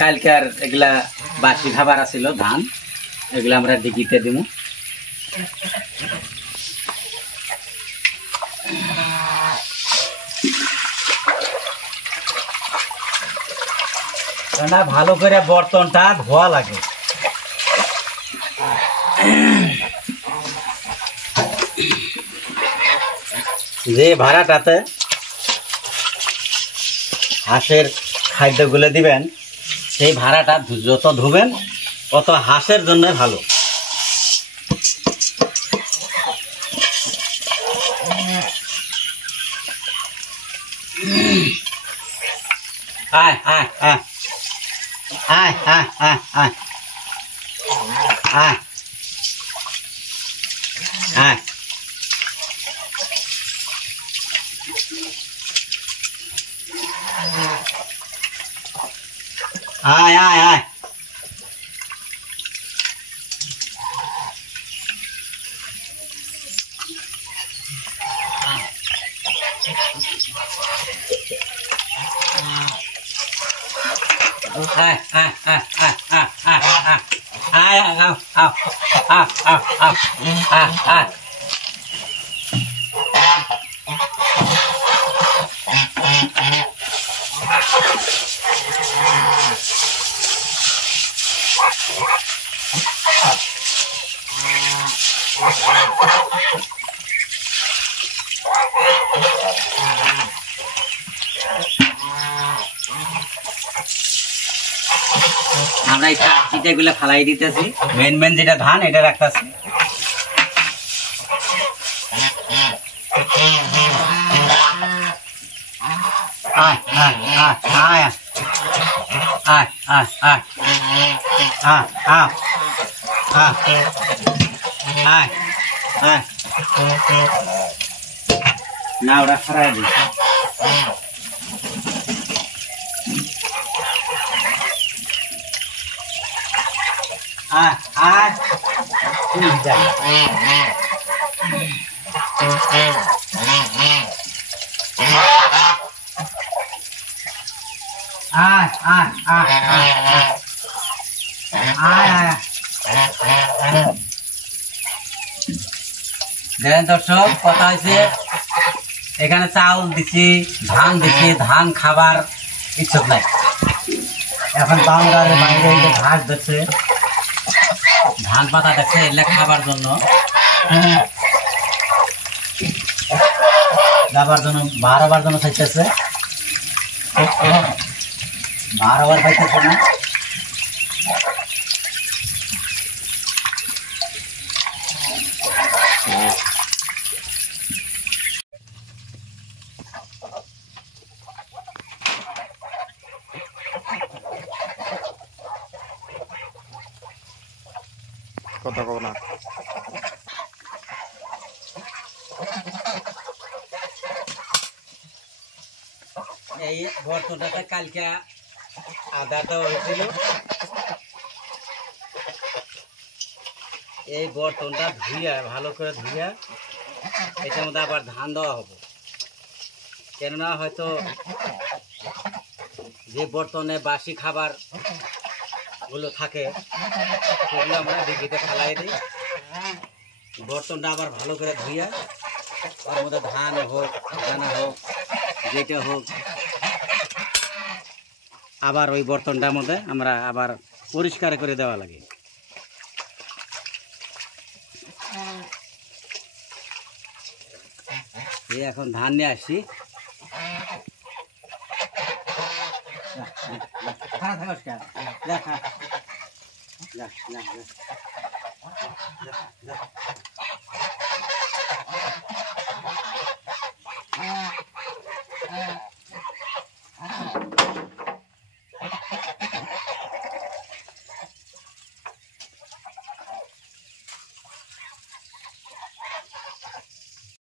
কালকে আর এগুলা বাসি খাবার আছিল ধান, এগুলা আমরা ডিগিতে দিব। না ভালো করে বর্তনটা ধোয়া লাগে। যে ভাড়াটাতে হাঁসের খাদ্যগুলো দিবেন, সেই ভাড়াটা যত ধুবেন তত হাঁসের জন্য ভালো। আয় আয় আয় আয় আয় আয় আয় আয় আয় আয় আয় আয় আমরা এই চিটাগুলো ফালাই দিতেছি, মেন মেন যেটা ধান এটা রাখতেছি। আয় আয় আয় আয় আয় আয় আয় আয় আয় আয় আয় না ওরা খারাপ দিচ্ছে। আয় আয় দেখেন দর্শক, কথা হয়েছে এখানে চাউল দিছি, ধান দিছি, ধান খাবার ইচ্ছুক নাই। এখন বাউন্ডারের বাইরে ঘাস দিচ্ছে, ধান পাতা দেখছে, এগুলা খাবার জন্য, যাবার জন্য 12 বার জন্য চাইতেছে, 12 বার পাইতেছে না। কথা কব না। এই বর্তনটাতে কালকে আদা দেওয়া হয়েছিল, এই বর্তনটা ধুইয়া ভালো করে ধুইয়া এটার মধ্যে আবার ধান দেওয়া হবে। কেননা হয়তো যে বর্তনে বাসি খাবার গুলো থাকে সেগুলো আমরা ডিগিতে ফেলাই দিই। বর্তনটা আবার ভালো করে ধুইয়া ওর মধ্যে ধান হোক, দানা হোক, যেটা হোক, আবার ওই বর্তনটার মধ্যে আমরা আবার পরিষ্কার করে দেওয়া লাগে। এই এখন ধান নিয়ে আসছি,